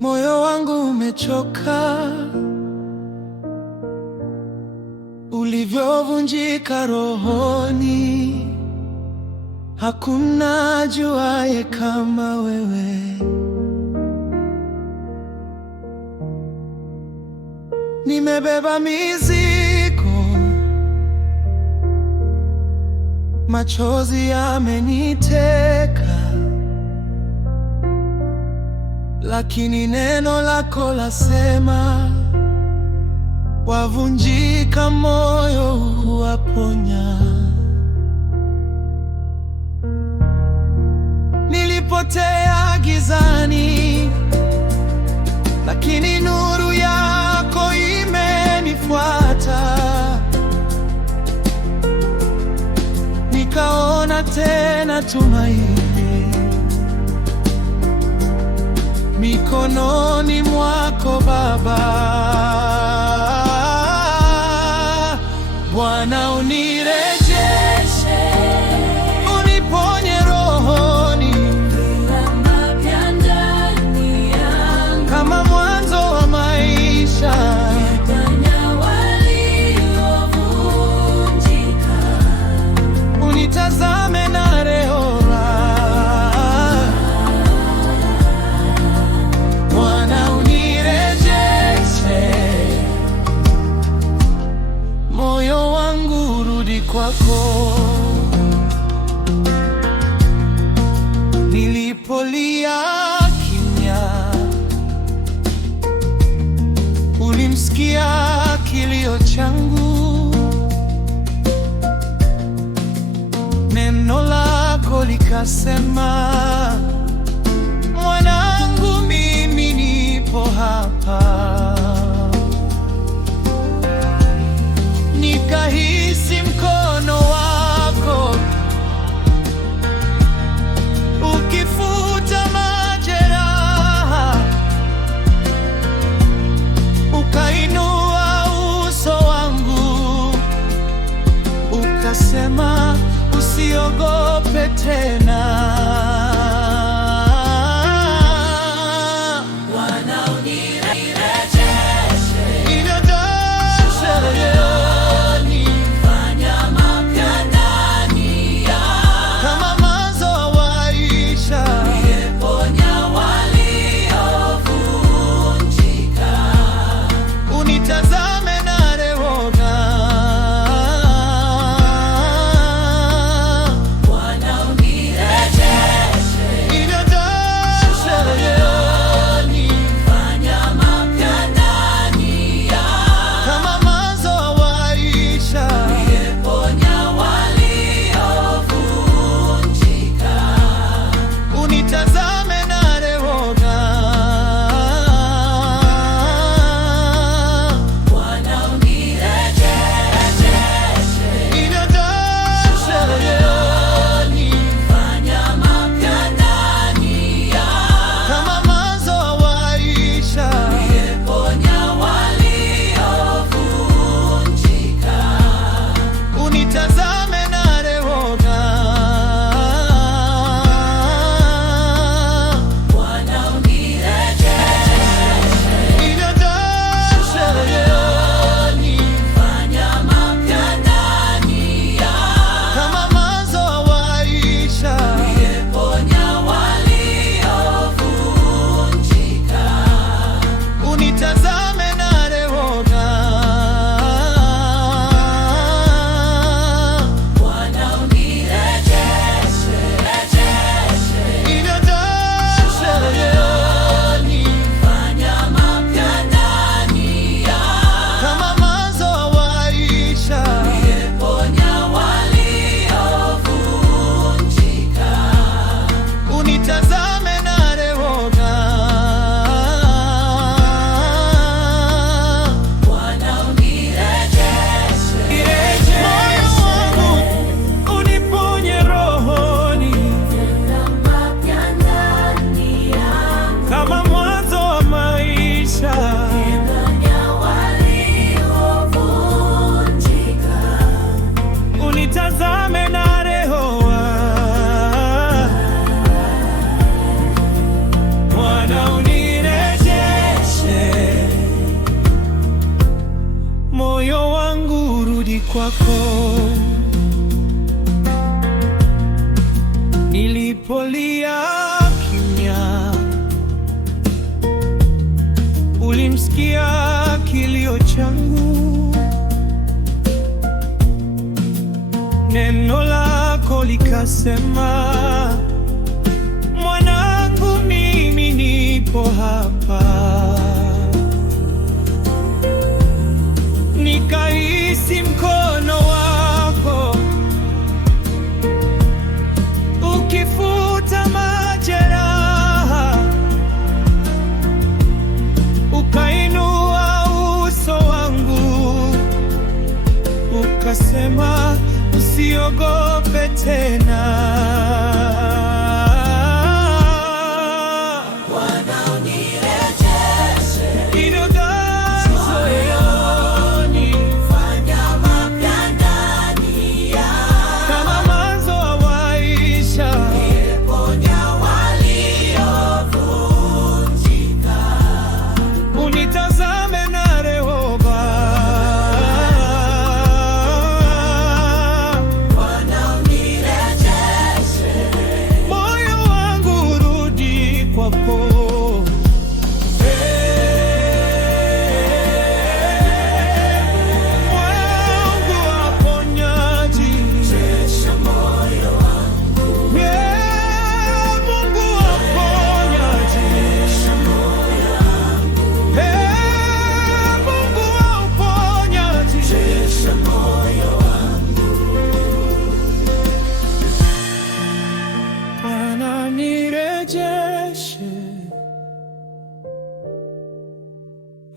Moyo wangu umechoka, ulivyovunjika rohoni. Hakuna ajuaye kama wewe. Nimebeba mizigo, machozi yameniteka, lakini neno lako lasema, wavunjika moyo huwaponya. Nilipotea gizani, lakini nuru yako imenifuata. Nikaona tena tumaini mikononi mwako Baba. Bwana, unirejeshe, uniponye rohoni, kama mwanzo wa maisha. Unitazame na rehema. Bwana, unirejeshe, moyo wangu urudi kwako. Nilipolia kimya, ulimsikia kilio changu. Neno lako likasema, mwanangu, mimi nipo hapa. Nikahisi mkono wako ukifuta majeraha, ukainua uso wangu, ukasema, usiogope tena. kwako. Nilipolia kimya, ulimsikia kilio changu. Neno lako likasema, mwanangu, mimi nipo hapa. Nikahisi mkono wako ukifuta majeraha, ukainua uso wangu, ukasema usiogope tena.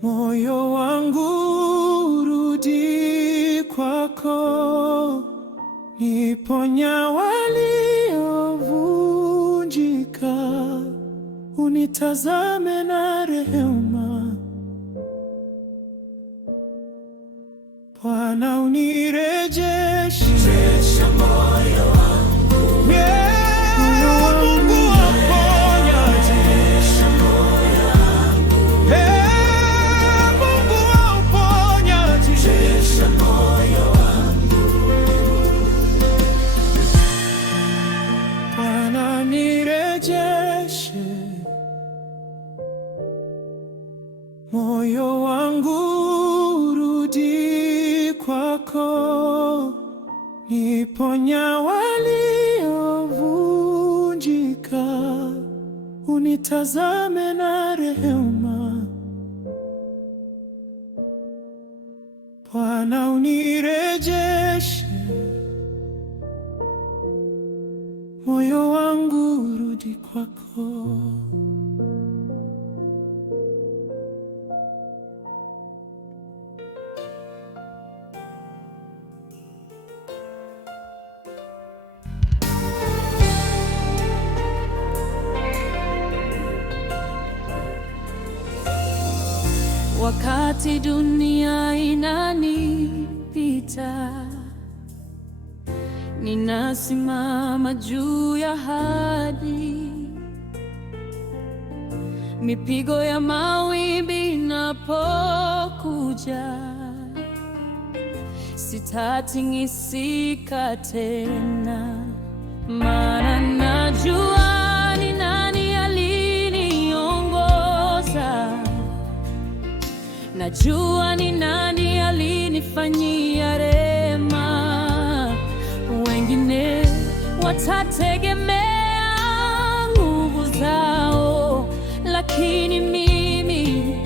Moyo wangu rudi kwako, niponya waliovunjika, unitazame na rehema. Bwana, unirejeshe moyo wangu. Mungu aponyaji, moyo wangu rudi kwako, niponya waliovunjika, unitazame na rehema. Bwana, unirejeshe moyo wangu rudi kwako. Wakati dunia inanipita, ninasimama juu ya ahadi. Mipigo ya mawimbi inapokuja, sitatingizika tena, maana najua ni nani aliniongoza. Najua ni nani alinifanyia rehema. Wengine watategemea nguvu zao, lakini mimi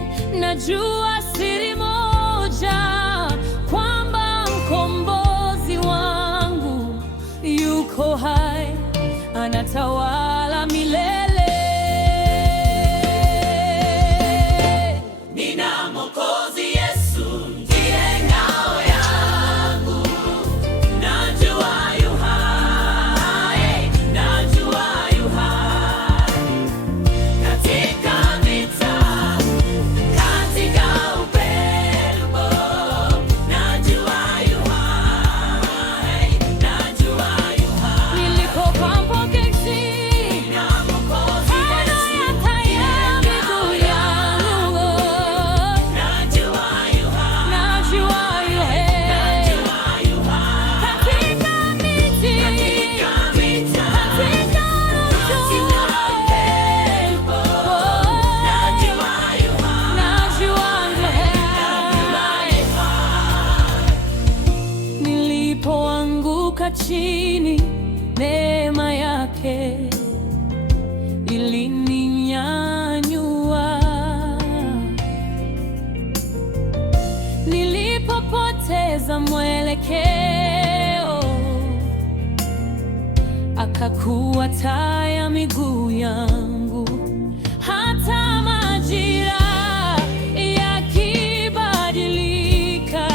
najua siri moja, kwamba mkombozi wangu yuko hai, anatawala milele. Nilipokuwa mpokezi akanipoteza mwelekeo, akakuwa taa ya miguu yangu. Hata majira yakibadilika,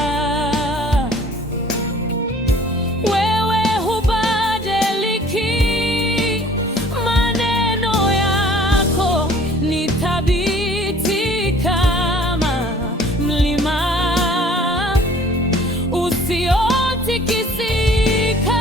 wewe hubadiliki. Maneno yako ni thabiti kama mlima usiotikisika.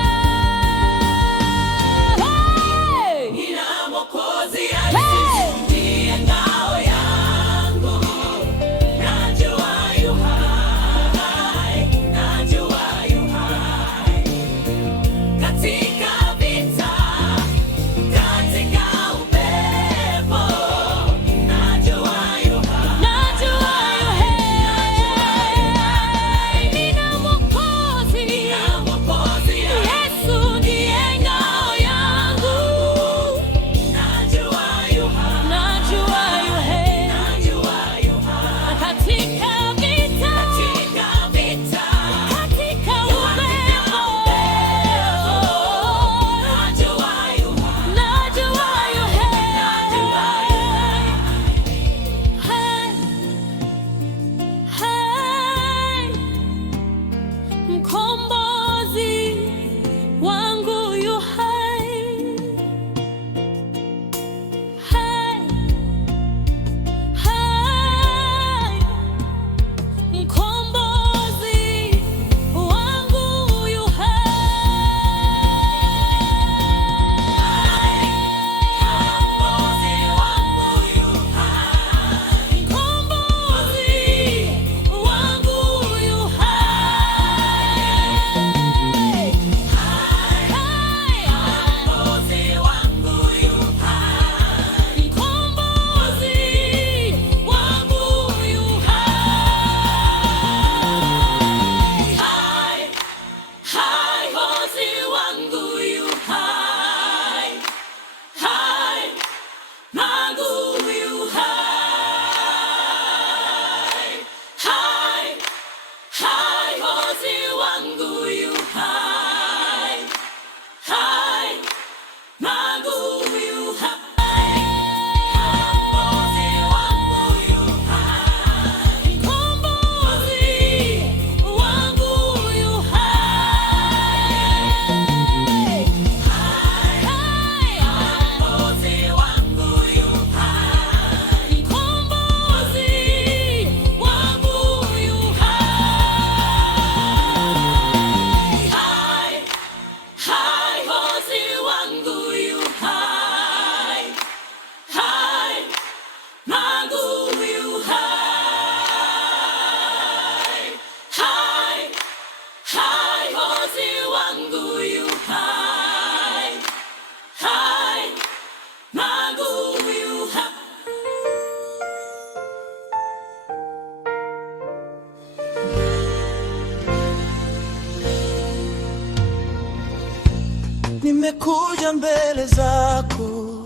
Nimekuja mbele zako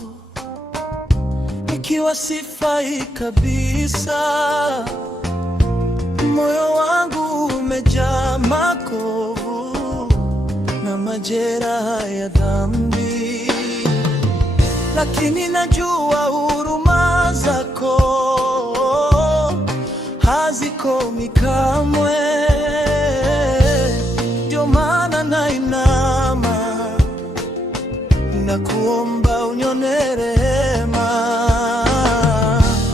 nikiwa sifai kabisa, moyo wangu umejaa makovu na majeraha ya dhambi, lakini najua huruma zako hazikomi kamwe. Ndio maana nainama na kuomba unione rehema.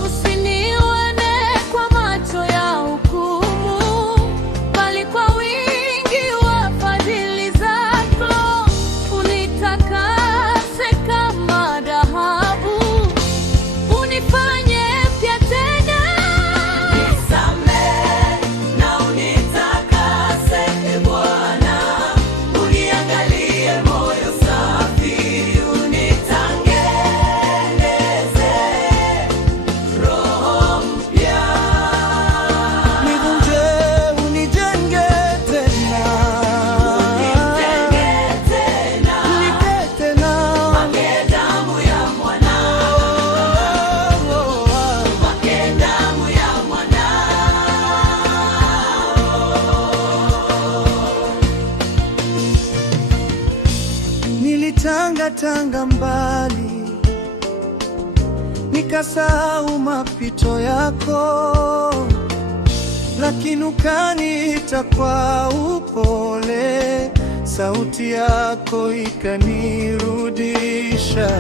Usinione kwa macho ya hukumu, bali kwa wingi wa fadhili zako. Unitakase kama dhahabu, unifanye mpya tena. Nisamehe na unitakase, Ee Bwana, uniangalie moyo safi. Unitange nikatanga mbali, nikasahau mapito yako, lakini ukaniita kwa upole, sauti yako ikanirudisha.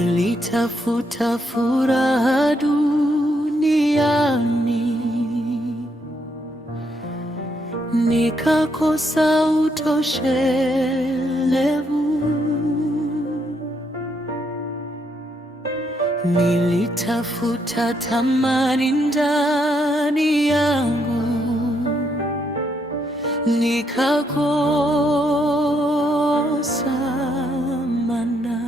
Nilitafuta furaha duniani, nikakosa utoshelevu. Nilitafuta tamani ndani yangu, nikakosa mana.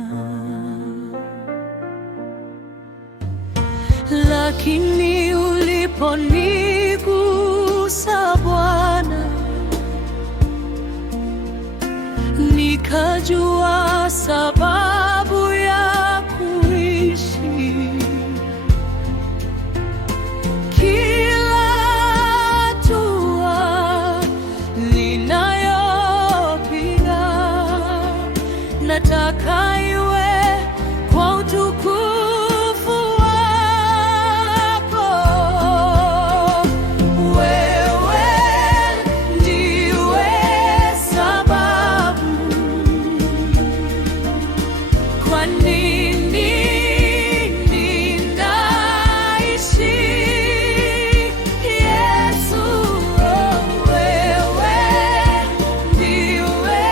Lakini uliponigusa Bwana, nikajua sababu ya kuishi. nataka iwe kwa utukufu wako. Wewe ndiwe sababu kwa nini ninaishi. Yesu, wewe ndiwe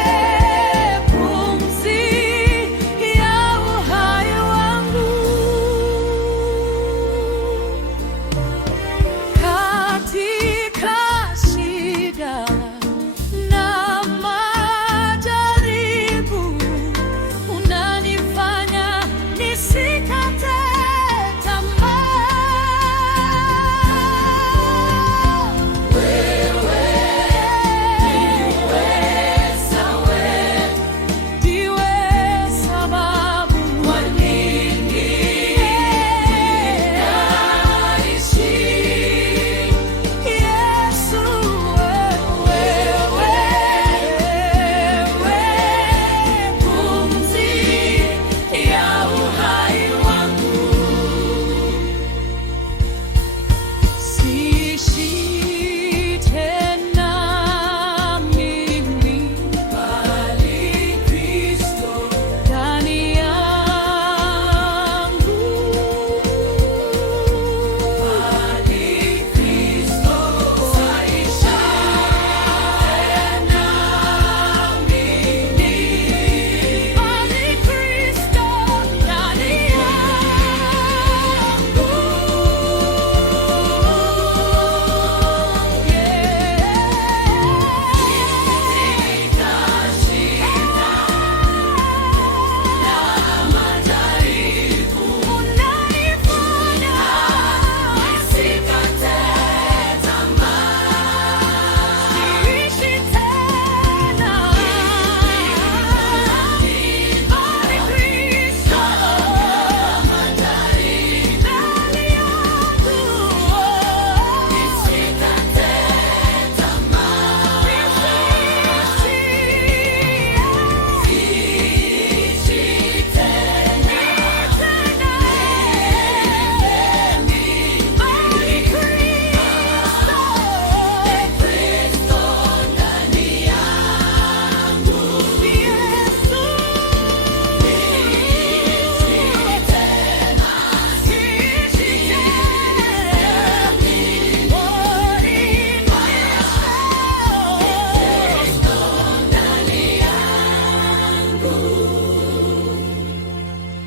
pumzi ya uhai wangu. Katika shida na majaribu, unanifanya nisikate tamaa. Wewe ndiwe sababu kwa nini naishi. Yesu, wewe pumzi ya uhai wangu. Siishi tena mimi, bali Kristo ndani yangu. Bali Kristo maisha tena mimi, bali Kristo ndani yangu.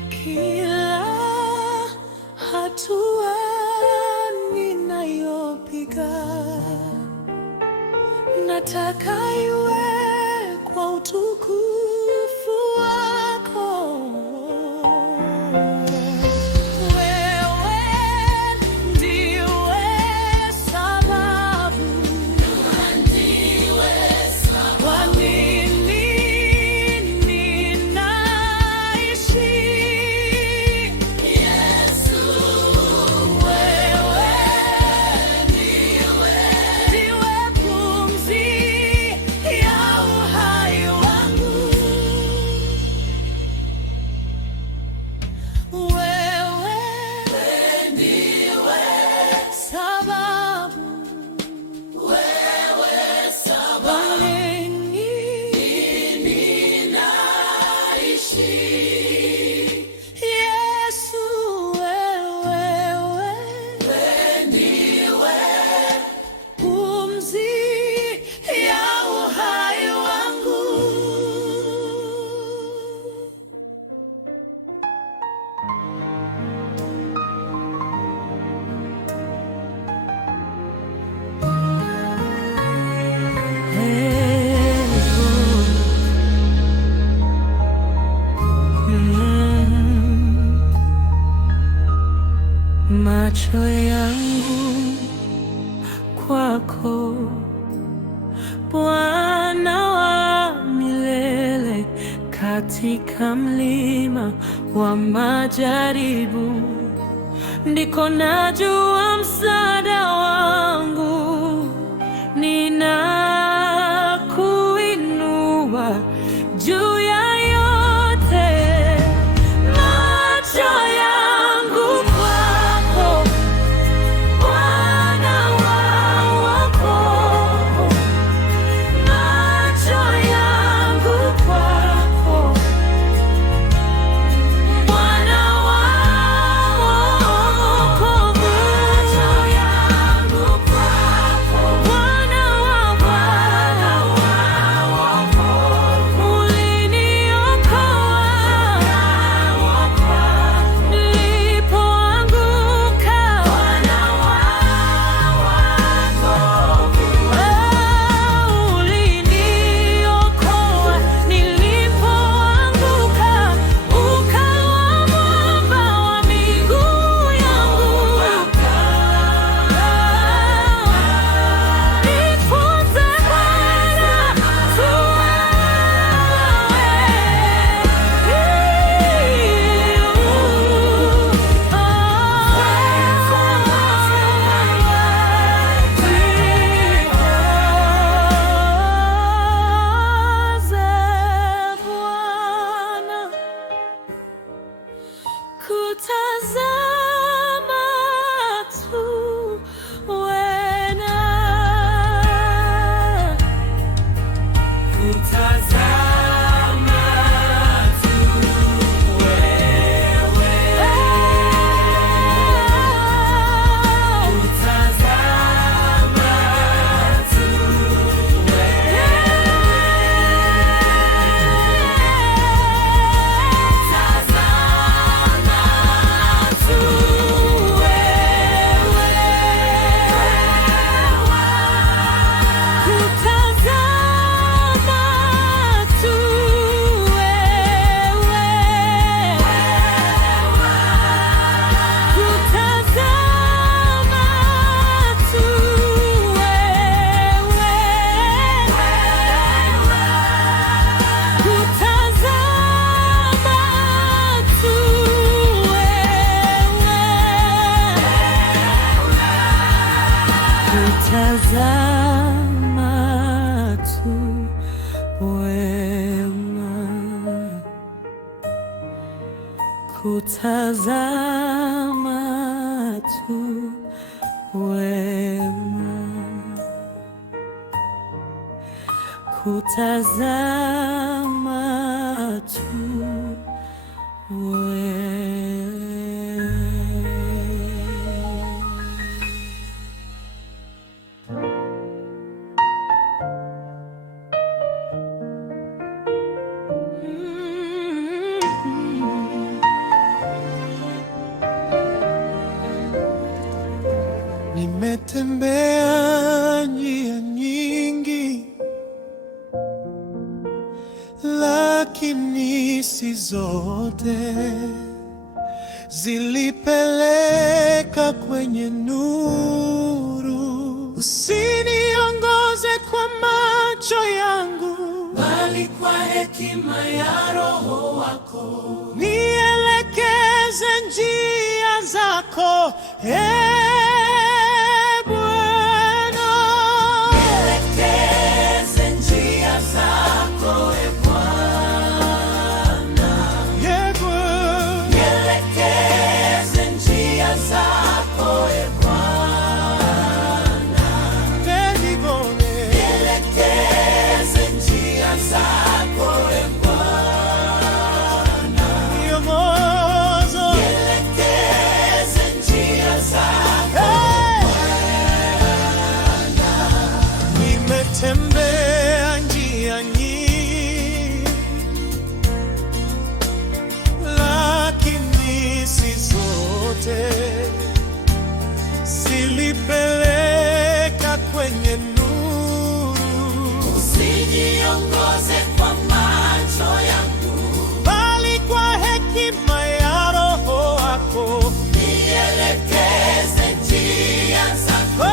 Kila hatua ninayopiga nataka iwe kwa utukufu wako. Wewe ndiwe sababu kwa nini ninaishi. Yesu, wewe ndiwe pumzi ya uhai wangu. Wewe ndiwe sababu kwa nini ninaishi. Yesu, wewe ndiwe pumzi ya uhai wangu. Macho yangu kwako, Bwana wa milele, katika mlima wa majaribu ndiko najua msaada wangu. Ninakuinua juu ya yote kutazama tu wema, kutazama tu wema, kutazama tu wema. Nimetembea njia nyingi, lakini si zote zilipeleka kwenye nuru. Usiniongoze kwa macho yangu, bali kwa hekima ya Roho wako. Nielekeze njia zako, nimetembea njia nyingi, lakini si zote zilipeleka kwenye nuru. Usiniongoze kwa macho yangu, bali kwa hekima ya Roho wako. Nielekeze njia zako,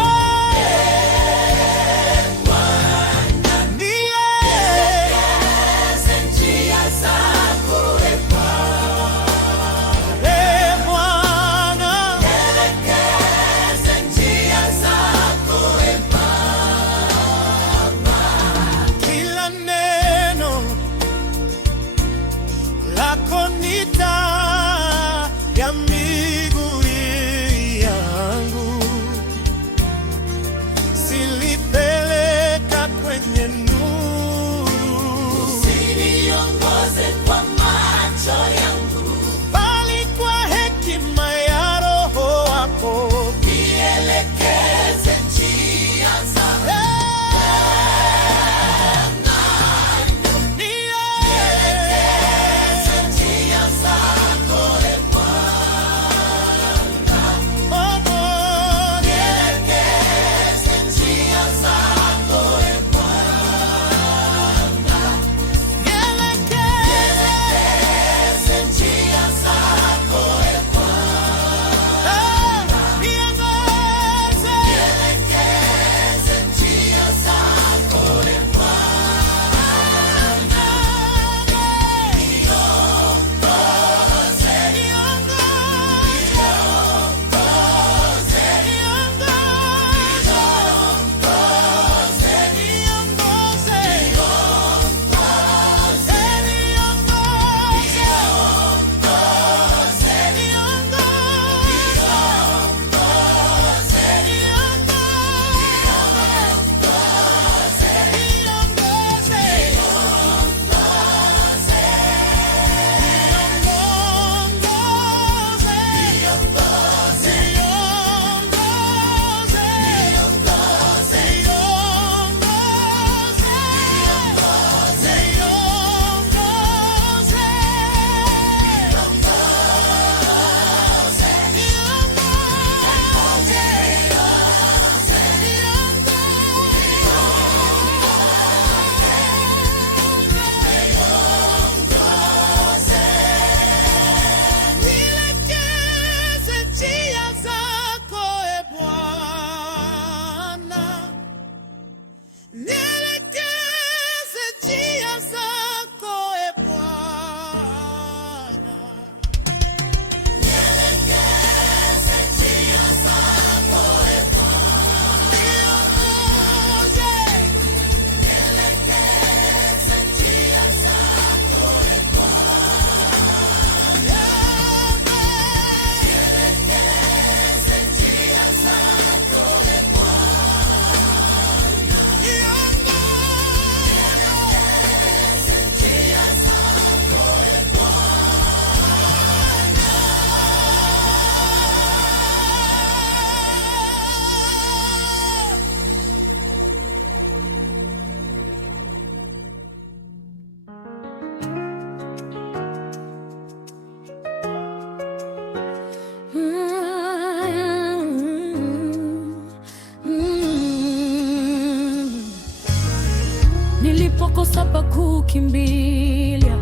nilipokosa pa kukimbilia,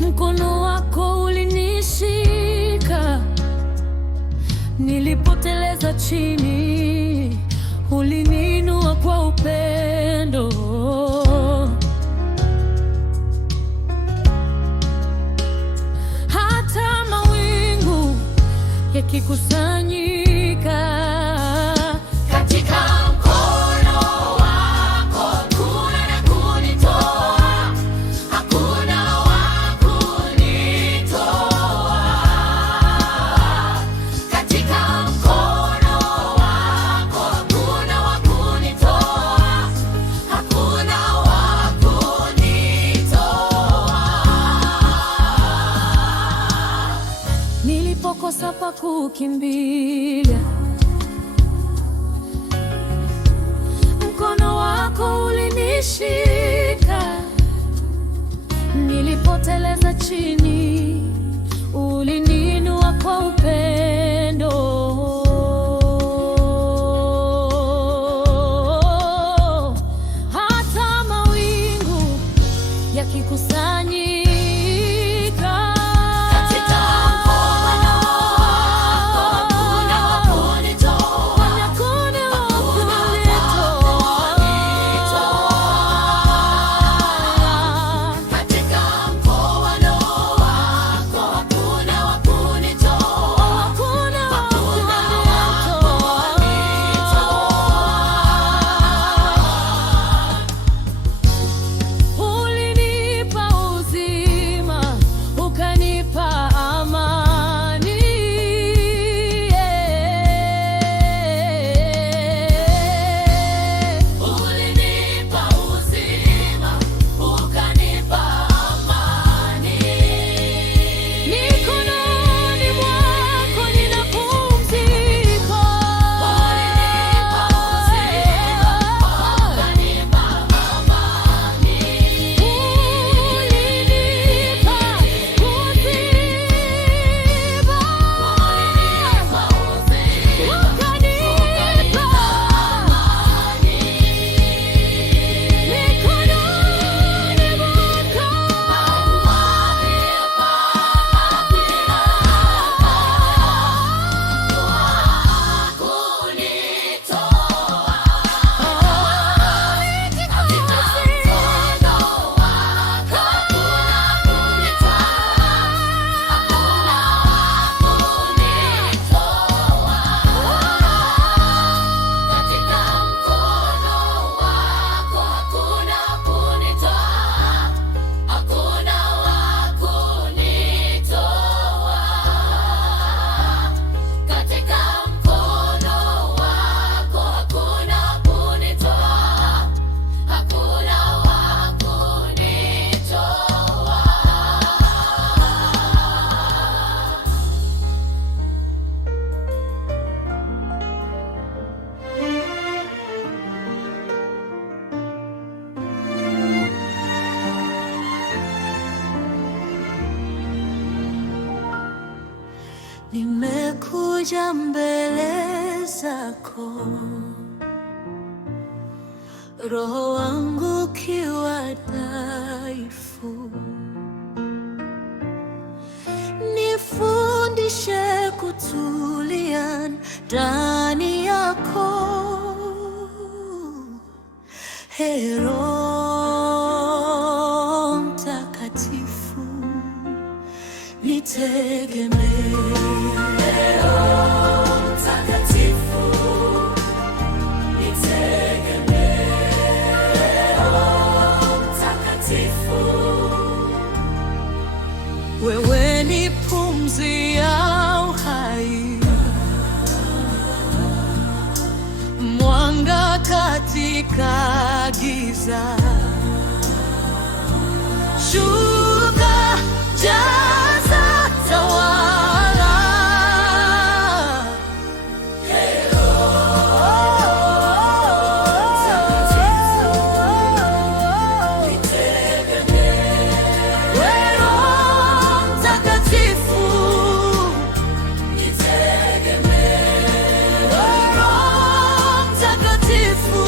mkono wako ulinishika. Nilipoteleza chini, uliniinua kwa upendo. Hata mawingu yakikusanyika, katika mkono wako hakuna na kunitoa, hakuna wa kunitoa. Katika mkono wako hakuna wa kunitoa, hakuna wa kunitoa. Nilipokosa pa kukimbilia, mkono wako ulinishika. Nilipoteleza chini, uliniinua kwa upendo. Hata mawingu yakikusanyika, nimekuja mbele zako, roho wangu ukiwa dhaifu. Nifundishe kutulia ndani yako, Roho Mtakatifu nitegemee. Roho Mtakatifu nitegemee. Roho Mtakatifu, wewe ni pumzi ya uhai, mwanga katika giza. Shuka, jaza, tawala. Roho Mtakatifu nitegemee. Roho Mtakatifu nitegemee. Roho Mtakatifu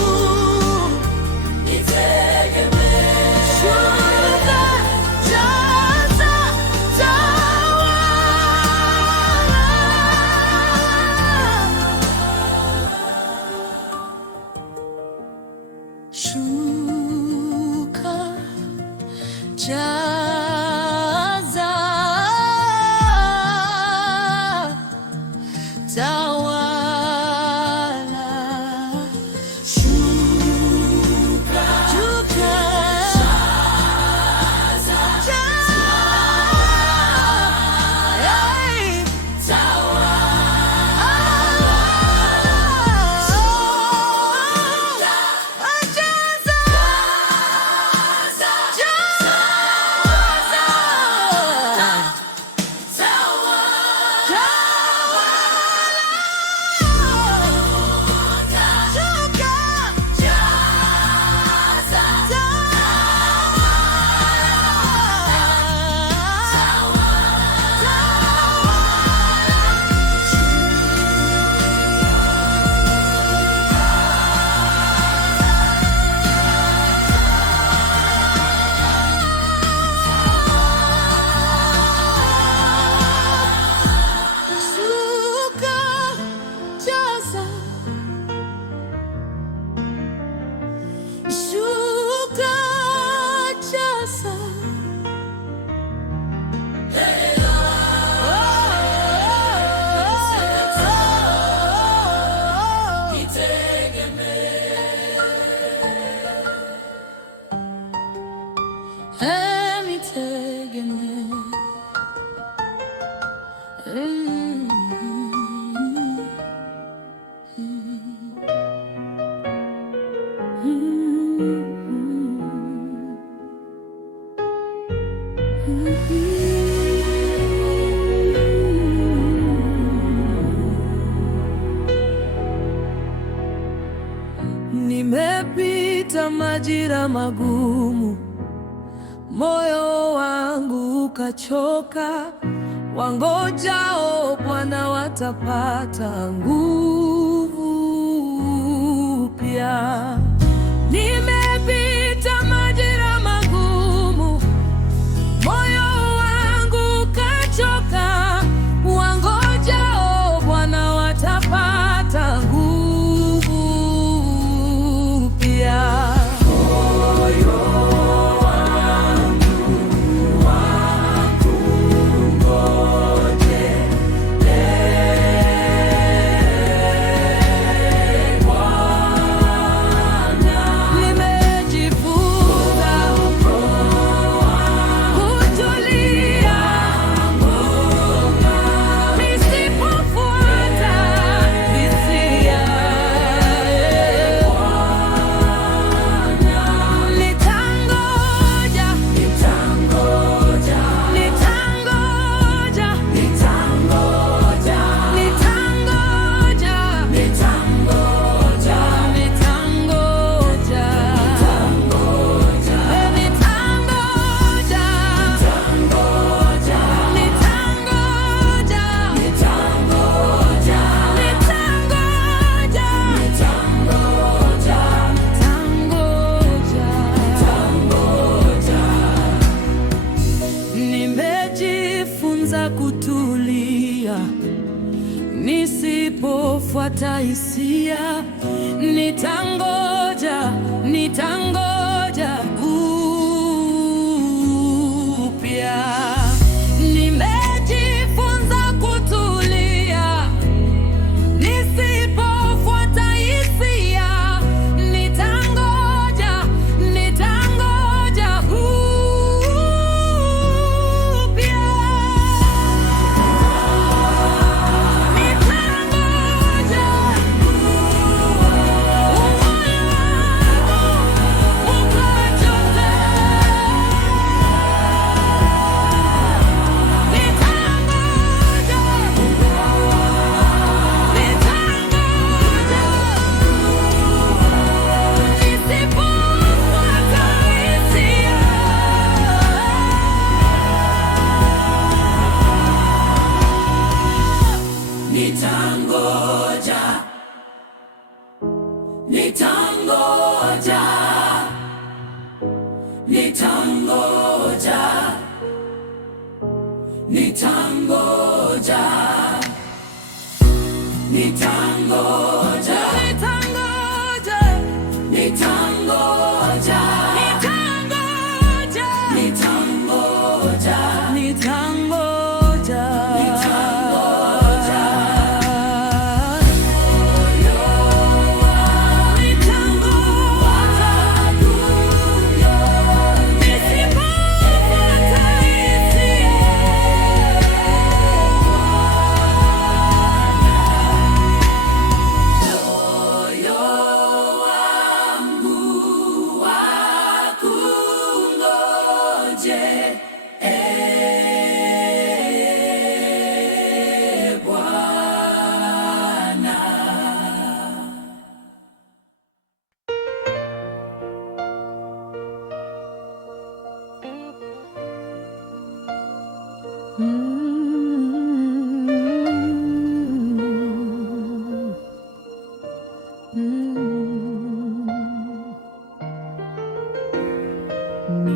Nimepita majira magumu, moyo wangu ukachoka. Wangojao Bwana watapata nguvu mpya. Nimepita majira magumu, moyo wangu ukachoka. Wangojao Bwana watapata nguvu mpya. Kutulia, nisipofuata hisia, nitangoja upya. Nimejifunza kutulia, nisipofuata hisia, nitangoja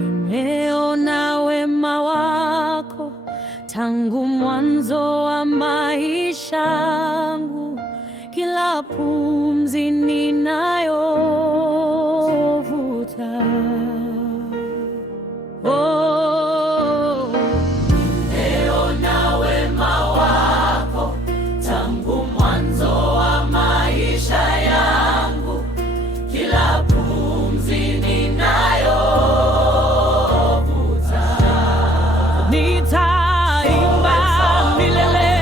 Nimeona wema wako tangu mwanzo wa maisha yangu, kila pumzi ninayovuta. Nimeona wema wako tangu mwanzo wa maisha yangu, kila pumzi ninayovuta. Nitaimba milele,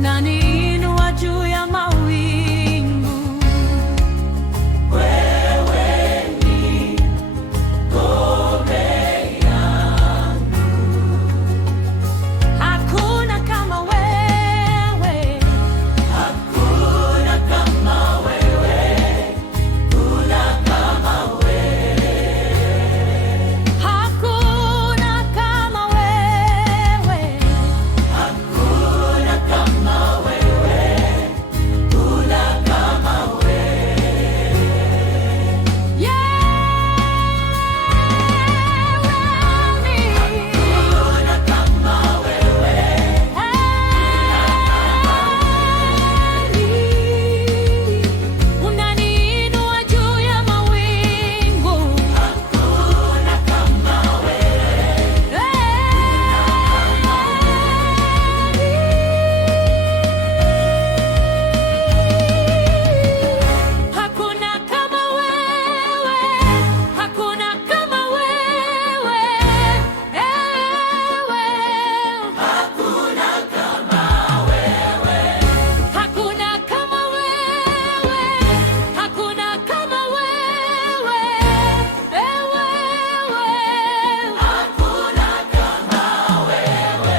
unaniinua juu ya mawingu. Wewe ni ngome yangu, hakuna kama wewe, hakuna kama wewe, hakuna kama wewe, hakuna kama wewe, hakuna kama wewe, hakuna kama wewe. Unaniinua juu ya mawingu, hakuna kama wewe, hakuna kama wewe, hakuna kama wewe, hakuna kama wewe, hakuna kama wewe, hakuna kama wewe, hakuna kama wewe,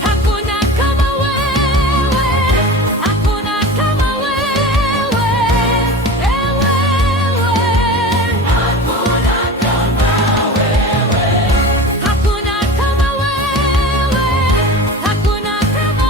hakuna kama wewe, hakuna kama wewe, hakuna kama wewe, hakuna kama wewe, hakuna kama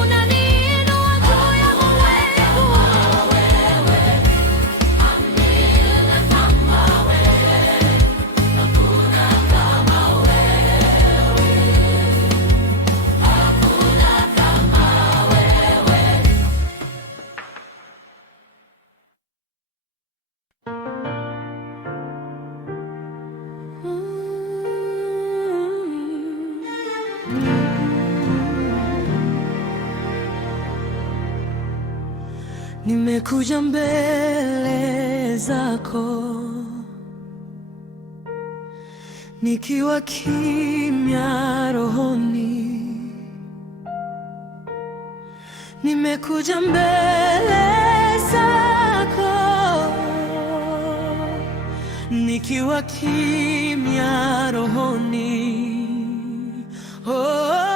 unaniinua juu ya nimekuja mbele zako nikiwa kimya rohoni, nimekuja mbele zako nikiwa kimya rohoni, oh.